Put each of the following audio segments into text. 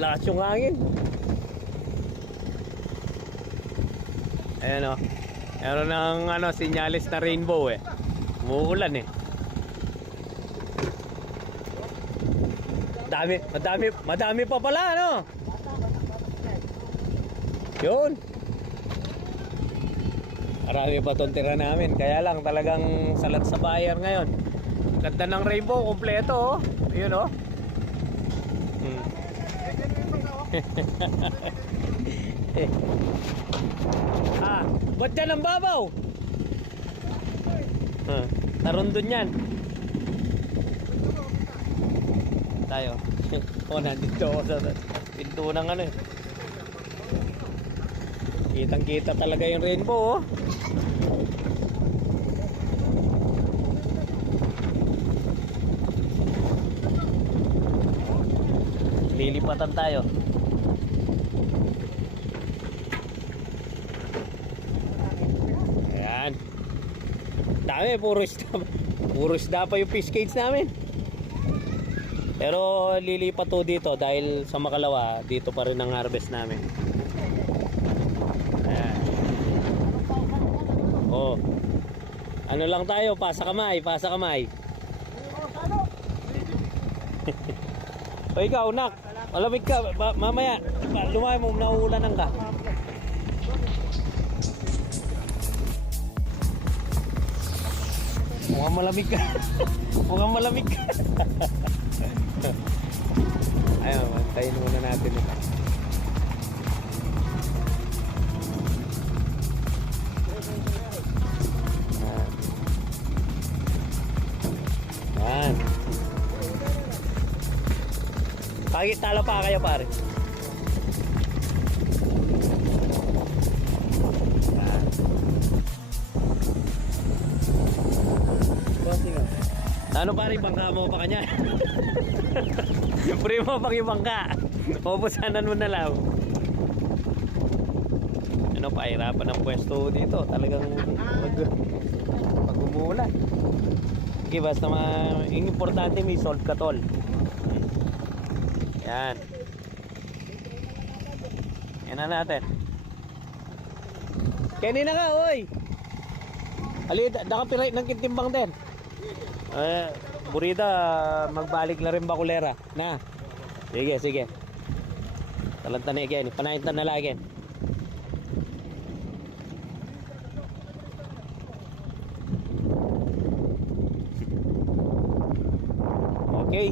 lakas yung hangin. Ayan o. Meron ng ano, sinyalis na rainbow eh. Umuulan eh. Madami pa pala ano. Yun. Marami pa itong tira namin. Kaya lang talagang salat sa buyer ngayon. Ganda ng rainbow, kompleto oh. Yun oh. Ba't dyan ang babaw? Tarundun yan. Tayo. Nandito ako sa pinto ng ano eh. Kitang kita talaga yung rainbow oh. Lilipatan tayo. Ayan. Dami, puro isda pa yung fish cage namin. Pero lilipat to dito dahil sa Makalawa, dito pa rin ang harvest namin. Ayan. Oh. Ano lang tayo, pasa kamay. O ikaw, nak, malamig ka, mamaya, lumay mo, nauulanan ka. Mukhang malamig ka. Ayun, antayin muna natin ito. Ayan. Talo pa kayo pare. Ano pare, bangka mo pa kanya? Primo pang yung bangka. Pupusanan mo na lang. Ano, pahirapan ang pwesto dito. Talagang pag umuulan. Okay, basta yung importante may solve ka tol. Yan. Yan na natin. Kanina ka, oy. Ali, nakapiray ng kintimbang din. Burida, magbalik na rin bakulera. Na. Sige. Talanta na again. Panahintan na lang again. Okay.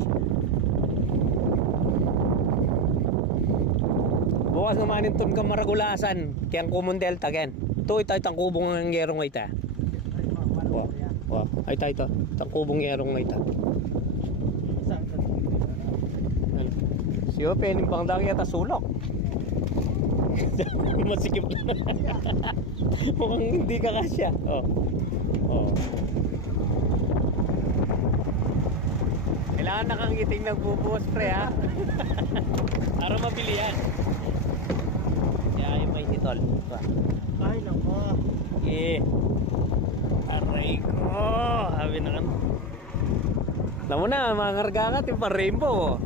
Bukas naman itong kamaragulasan kayang kumon delta again. Ito itang kubong ng gerong ita. Wow. Ay ito. Itang kubong gerong ita. Siyo pening pangdang yata sulok. Masikip na. Mukhang hindi ka kasya. Oh. Kailangan nakangiting nagbubuhos pre ha. Para mabili yan. Kaya yung may titol. Ay nako. Aray ko. Sabi na kan. Alam mo na, mga kargakat yung pa-rainbow.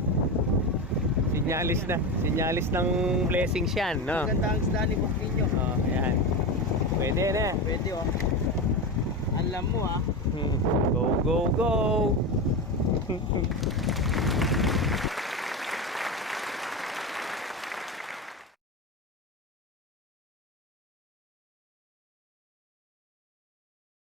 Sinyalis ng blessings yan, no? Maganda ang isda ni Bukminyo. Oh, ayan. Pwede na. Pwede oh. Alam mo ah. Go.